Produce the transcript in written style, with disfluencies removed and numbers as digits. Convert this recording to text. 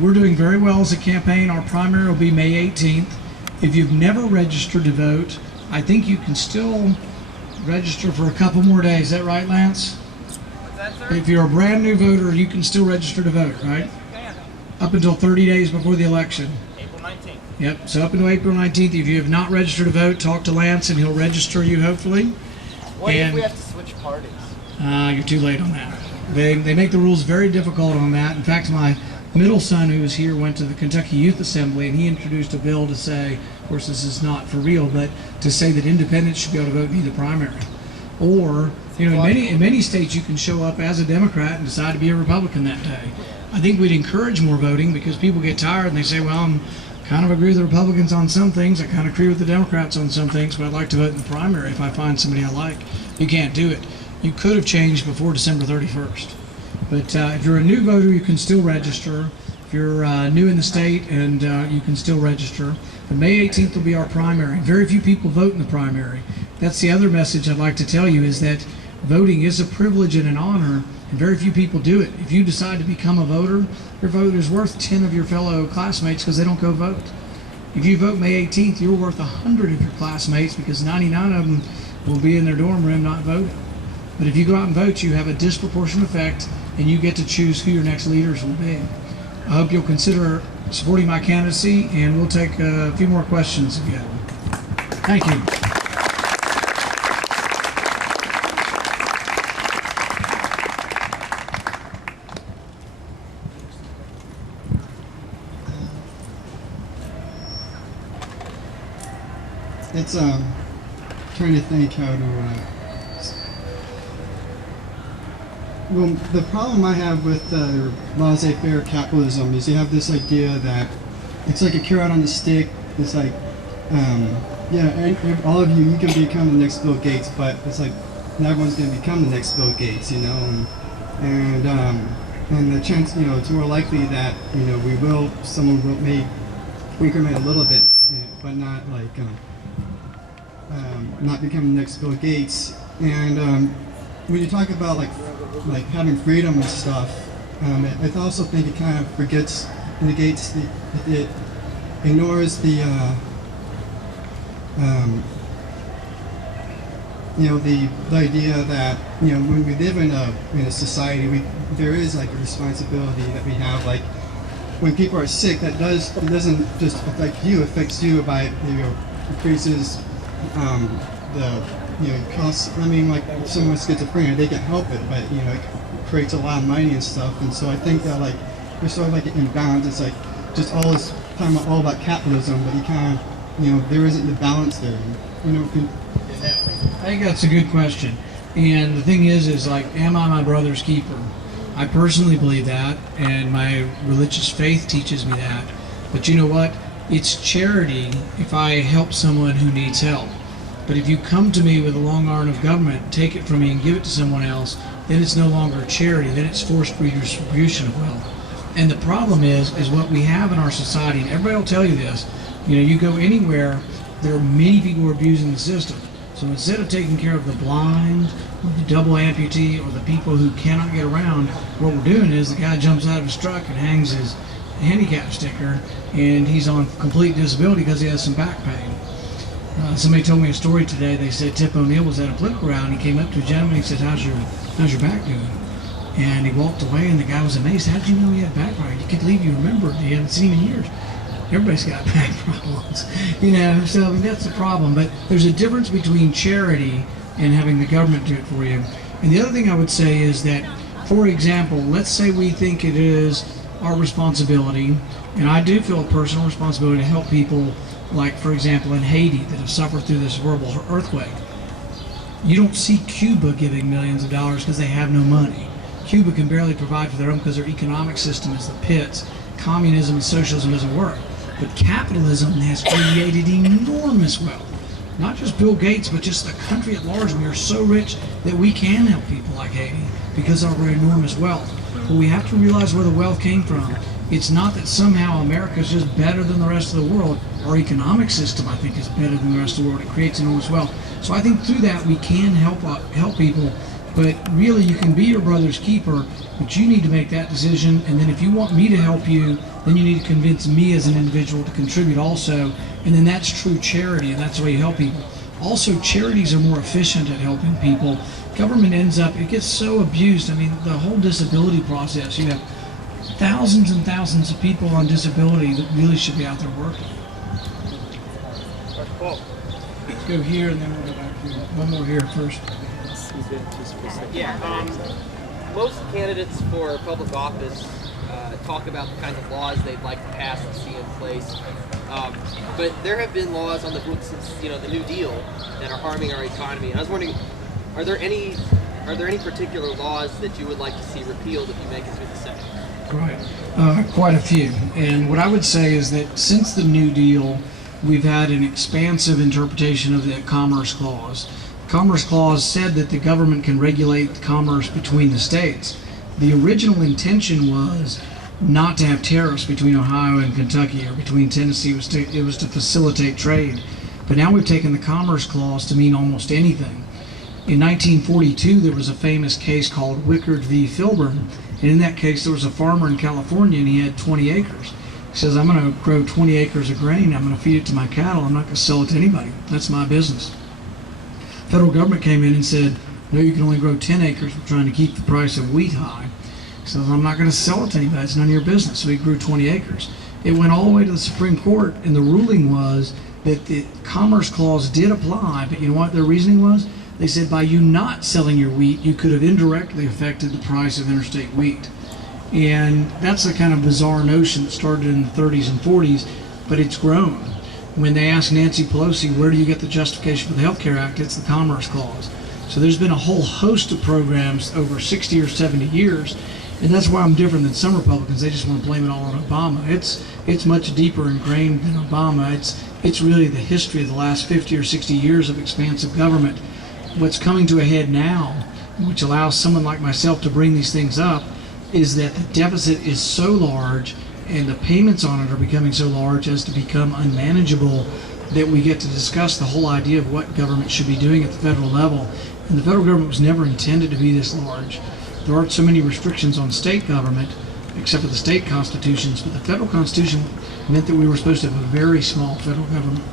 we're doing very well as a campaign. Our primary will be May 18th. If you've never registered to vote, I think you can still register for a couple more days. Is that right, Lance? What's that, sir? If you're a brand new voter, you can still register to vote, right? Yes, you Up until 30 days before the election. can. April 19th. Yep, so up until April 19th, if you have not registered to vote, talk to Lance and he'll register you, hopefully. What if And- we have to switch parties? You're too late on that. They make the rules very difficult on that. In fact, my middle son, who was here, went to the Kentucky Youth Assembly, and he introduced a bill to say, of course this is not for real, but to say that independents should be able to vote in either primary. Or, you know, in many states you can show up as a Democrat and decide to be a Republican that day. I think we'd encourage more voting because people get tired and they say, well, I'm kind of agree with the Republicans on some things, I kind of agree with the Democrats on some things, but I'd like to vote in the primary if I find somebody I like. You can't do it. You could have changed before December 31st. But if you're a new voter, you can still register. If you're new in the state, and you can still register. But May 18th will be our primary. Very few people vote in the primary. That's the other message I'd like to tell you, is that voting is a privilege and an honor, and very few people do it. If you decide to become a voter, your vote is worth 10 of your fellow classmates because they don't go vote. If you vote May 18th, you're worth 100 of your classmates because 99 of them will be in their dorm room not voting. But if you go out and vote, you have a disproportionate effect, and you get to choose who your next leaders will be. I hope you'll consider supporting my candidacy, and we'll take a few more questions if you have them. Thank you. It's trying to think how to. Well, the problem I have with laissez-faire capitalism is you have this idea that it's like a carrot on the stick. It's like, yeah, and all of you can become the next Bill Gates, but it's like not everyone's going to become the next Bill Gates, you know, and the chance, you know, it's more likely that, you know, someone may increment a little bit, but not like, not become the next Bill Gates. And when you talk about like having freedom and stuff, I also think it kind of negates it ignores the you know, the idea that, you know, when we live in a society, there is like a responsibility that we have. Like when people are sick, it doesn't just affect you, it affects you by, you know, increases the, you know, costs. I mean, like if someone with schizophrenia, they can help it, but, you know, it creates a lot of money and stuff. And so I think that like there's sort of like an imbalance. It's like just all this talking about all about capitalism, but you kind of, you know, there isn't the balance there. You know, I think that's a good question. And the thing is like, am I my brother's keeper? I personally believe that, and my religious faith teaches me that. But you know what? It's charity if I help someone who needs help. But if you come to me with a long arm of government, take it from me and give it to someone else, then it's no longer charity, then it's forced redistribution of wealth. And the problem is what we have in our society, and everybody will tell you this, you know, you go anywhere, there are many people who are abusing the system. So instead of taking care of the blind, or the double amputee, or the people who cannot get around, what we're doing is the guy jumps out of his truck and hangs his handicap sticker, and he's on complete disability because he has some back pain. Somebody told me a story today. They said Tip O'Neill was at a political rally, and he came up to a gentleman and he said, how's your back doing? And he walked away, and the guy was amazed. How did you know he had back problems? You could believe you remembered. You hadn't seen him in years. Everybody's got back problems, you know, so I mean, that's the problem. But there's a difference between charity and having the government do it for you. And the other thing I would say is that, for example, let's say we think it is our responsibility, and I do feel a personal responsibility to help people, like, for example, in Haiti that have suffered through this horrible earthquake. You don't see Cuba giving millions of dollars because they have no money. Cuba can barely provide for their own because their economic system is the pits. Communism and socialism doesn't work. But capitalism has created enormous wealth. Not just Bill Gates, but just the country at large. We are so rich that we can help people like Haiti because of our enormous wealth. But we have to realize where the wealth came from. It's not that somehow America is just better than the rest of the world. Our economic system, I think, is better than the rest of the world. It creates enormous wealth. So I think through that we can help people. But really, you can be your brother's keeper But you need to make that decision, and then if you want me to help you, then you need to convince me as an individual to contribute also, and then that's true charity, and that's the way you help people. Also, charities are more efficient at helping people. Government ends up, it gets so abused. I mean, the whole disability process, you have thousands and thousands of people on disability that really should be out there working. Cool. Let's go here, and then we'll go back here. One more here first. Yeah, most candidates for public office talk about the kinds of laws they'd like to pass and see in place. But there have been laws on the books since the New Deal that are harming our economy. And I was wondering, are there any particular laws that you would like to see repealed if you make it through the Senate? Right, quite a few. And what I would say is that since the New Deal, we've had an expansive interpretation of the Commerce Clause. The Commerce Clause said that the government can regulate commerce between the states. The original intention was not to have tariffs between Ohio and Kentucky or between Tennessee. It was to facilitate trade. But now we've taken the Commerce Clause to mean almost anything. In 1942, there was a famous case called Wickard v. Filburn. And in that case, there was a farmer in California, and he had 20 acres. He says, I'm going to grow 20 acres of grain. I'm going to feed it to my cattle. I'm not going to sell it to anybody. That's my business. Federal government came in and said, no, you can only grow 10 acres. We're trying to keep the price of wheat high. He says, I'm not going to sell it to anybody. It's none of your business. So he grew 20 acres. It went all the way to the Supreme Court, and the ruling was that the Commerce Clause did apply, but you know what their reasoning was? They said by you not selling your wheat, you could have indirectly affected the price of interstate wheat. And that's a kind of bizarre notion that started in the 30s and 40s, but it's grown. When they asked Nancy Pelosi, where do you get the justification for the Health Care Act? It's the Commerce Clause. So there's been a whole host of programs over 60 or 70 years, and that's why I'm different than some Republicans. They just want to blame it all on Obama. It's much deeper ingrained than Obama. It's really the history of the last 50 or 60 years of expansive government. What's coming to a head now, which allows someone like myself to bring these things up, is that the deficit is so large and the payments on it are becoming so large as to become unmanageable that we get to discuss the whole idea of what government should be doing at the federal level. And the federal government was never intended to be this large. There aren't so many restrictions on state government, except for the state constitutions, but the federal constitution meant that we were supposed to have a very small federal government.